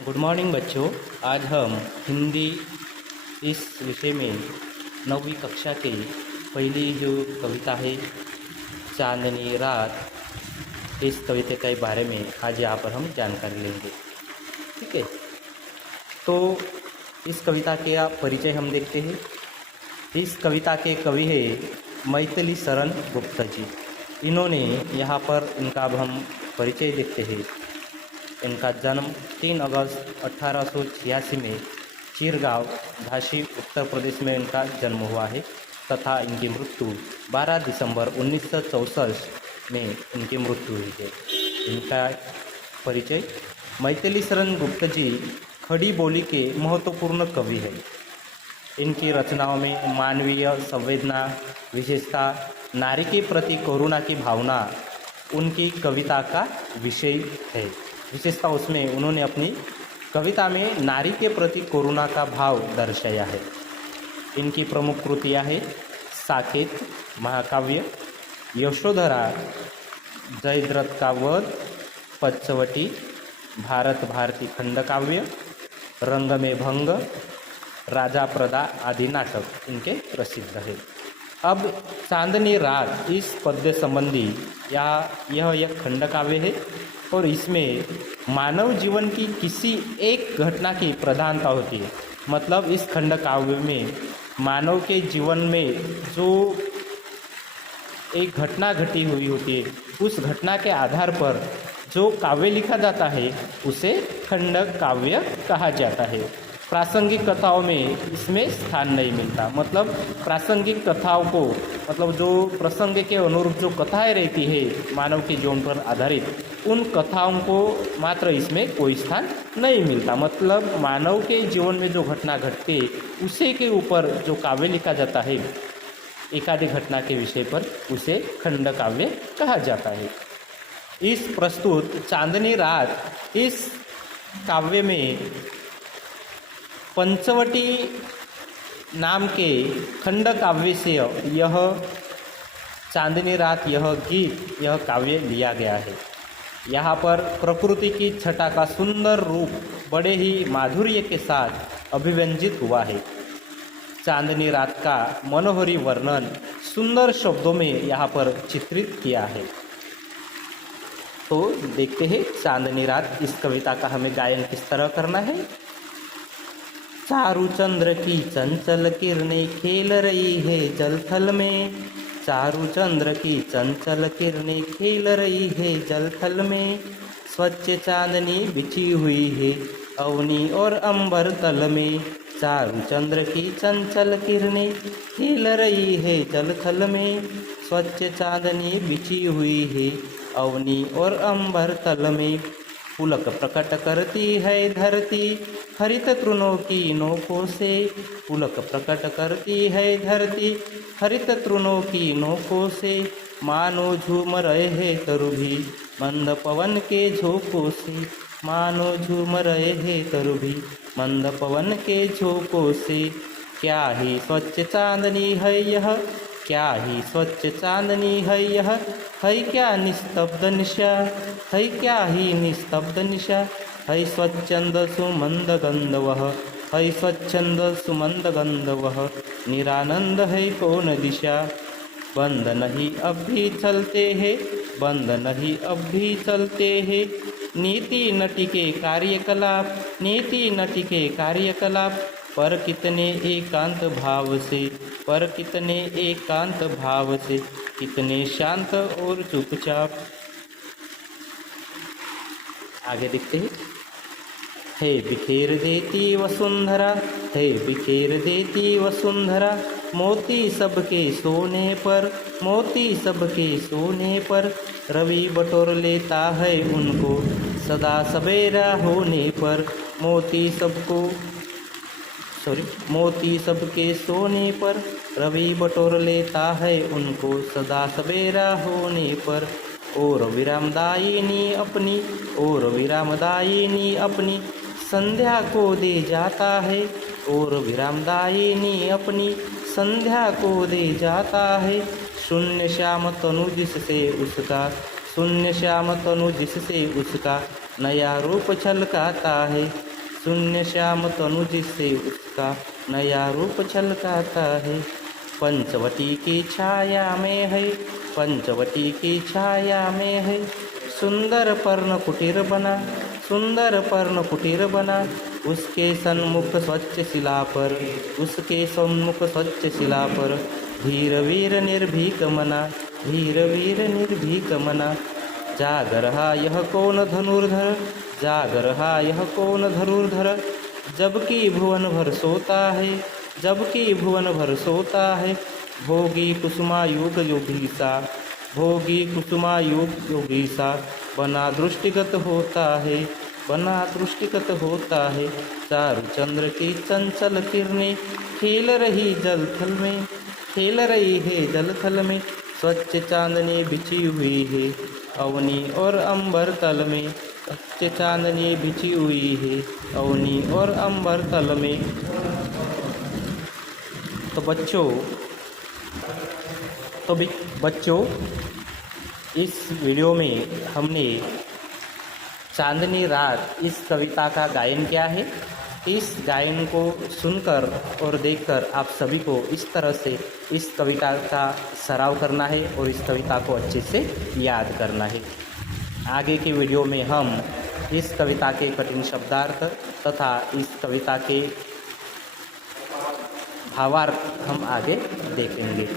Good morning बच्चों। आज हम हिंदी इस विषय में 9वीं कक्षा की पहली जो कविता है चांदनी रात, इस कविता के बारे में आज यहाँ पर हम जानकारी लेंगे। ठीक है, तो इस कविता के परिचय हम देखते हैं। इस कविता के कवि है मैथिली शरण गुप्ता जी। इन्होंने यहाँ पर इनका अब हम परिचय देखते हैं। इनका जन्म 3 अगस्त 1886 में चिरगांव झांसी उत्तर प्रदेश में इनका जन्म हुआ है तथा इनकी मृत्यु 12 दिसंबर 1964 में इनकी मृत्यु हुई है। इनका परिचय मैथिली शरण गुप्ता जी खड़ी बोली के महत्वपूर्ण कवि है। इनकी रचनाओं में मानवीय संवेदना, विशेषता, नारी के प्रति करुणा की भावना उनकी कविता का विषय है। विशेषता उसमें उन्होंने अपनी कविता में नारी के प्रति करुणा का भाव दर्शाया है। इनकी प्रमुख कृतियाँ हैं साकेत महाकाव्य, यशोधरा, जयद्रथ का वध, पंचवटी, भारत भारती खंडकाव्य, रंग में भंग, राजा प्रदा आदि नाटक इनके प्रसिद्ध है। अब चांदनी रात इस पद्य संबंधी यह एक खंडकाव्य है और इसमें मानव जीवन की किसी एक घटना की प्रधानता होती है। मतलब इस खंडकाव्य में मानव के जीवन में जो एक घटना घटी हुई होती है, उस घटना के आधार पर जो काव्य लिखा जाता है उसे खंडकाव्य कहा जाता है। प्रासंगिक कथाओं में इसमें स्थान नहीं मिलता। मतलब प्रासंगिक कथाओं को, मतलब जो प्रसंग के अनुरूप जो कथाएं रहती है मानव के जीवन पर आधारित, उन कथाओं को मात्र इसमें कोई स्थान नहीं मिलता। मतलब मानव के जीवन में जो घटना घटती है उसे के ऊपर जो काव्य लिखा जाता है एकाधी घटना के विषय पर, उसे खंडकाव्य कहा जाता है। इस प्रस्तुत चांदनी रात इस काव्य में पंचवटी नाम के खंड काव्य से यह चांदनी रात, यह गीत, यह काव्य लिया गया है। यहाँ पर प्रकृति की छटा का सुंदर रूप बड़े ही माधुर्य के साथ अभिव्यंजित हुआ है। चांदनी रात का मनोहरी वर्णन सुंदर शब्दों में यहाँ पर चित्रित किया है। तो देखते हैं चांदनी रात इस कविता का हमें गायन किस तरह करना है। चारु चंद्र की चंचल किरणें खेल रही है जल थल में, चारु चंद्र की चंचल किरणें खेल रही है जल थल में, स्वच्छ चांदनी बिछी हुई है अवनी और अंबर तल में, चारु चंद्र की चंचल किरणें खेल रही है जल थल में, स्वच्छ चांदनी बिछी हुई है अवनी और अंबर तल में, पुलक प्रकट करती है धरती हरित तृणों की नोकों से, पुलक प्रकट करती है धरती हरित तृणों की नोकों से, मानो झूम रहे हैं तरु भी मंद पवन के झोंकों से, मानो झूम रहे हैं तरु भी मंद पवन के झोंकों से। क्या ही स्वच्छ चांदनी है यह, क्या ही स्वच्छ चांदनी है यह, है क्या निस्तब्ध निशा, है क्या ही निस्तब्ध निशा, है स्वच्छंद सुमंद गंध वह, है स्वच्छंद सुमंद गंध वह, निरानंद है कौन दिशा, बंद नहीं अब भी चलते हैं, बंद नहीं अब भी चलते हैं, नीति नटी के कार्यकलाप, नीति नटी के कार्यकलाप, पर कितने एकांत भाव से, पर कितने एकांत भाव से, कितने शांत और चुपचाप। आगे देखते हैं। है बिखेर देती वसुंधरा, है बिखेर देती वसुंधरा, मोती सबके सोने पर, मोती सबके सोने पर, रवि बटोर लेता है उनको सदा सवेरा होने पर, मोती सबके सोने पर, रवि बटोर लेता है उनको सदा सवेरा होने पर, और विरामदायिनी अपनी, और विरामदायिनी अपनी संध्या को दे जाता है, और विरामदायिनी अपनी संध्या को दे जाता है, शून्य श्याम तनु जिससे उसका, शून्य श्याम तनु जिससे उसका नया रूप छलकाता है, शून्य श्याम तनु जिससे उसका नया रूप झलकाता है। पंचवटी की छाया में है, पंचवटी की छाया में है, सुंदर पर्ण कुटीर बना, सुंदर पर्ण कुटीर बना। उसके सन्मुख स्वच्छ शिला पर, उसके सम्मुख स्वच्छ शिला पर धीर वीर निर्भीक मना, धीर वीर निर्भीक मना। जाग रहा यह कौन धनुर्धर, जाग रहा यह कौन धनुर्धर, जबकि भुवन भर सोता है, जबकि भुवन भर सोता है। भोगी कुसुमायुग योगी सा, भोगी कुसुमायुग योगी सा, बना दृष्टिगत होता है, बना दृष्टिगत होता है। चारु चंद्र की चंचल किरणें खेल रही जलथल में, खेल रही है जलथल में। स्वच्छ चांदनी बिछी हुई है अवनी और अंबर तल में, स्वच्छ चांदनी बिछी हुई है अवनी और अंबर तल में। तो बच्चों इस वीडियो में हमने चांदनी रात इस कविता का गायन किया है। इस गायन को सुनकर और देखकर आप सभी को इस तरह से इस कविता का सराव करना है और इस कविता को अच्छे से याद करना है। आगे के वीडियो में हम इस कविता के कठिन शब्दार्थ तथा इस कविता के भावार्थ हम आगे देखेंगे।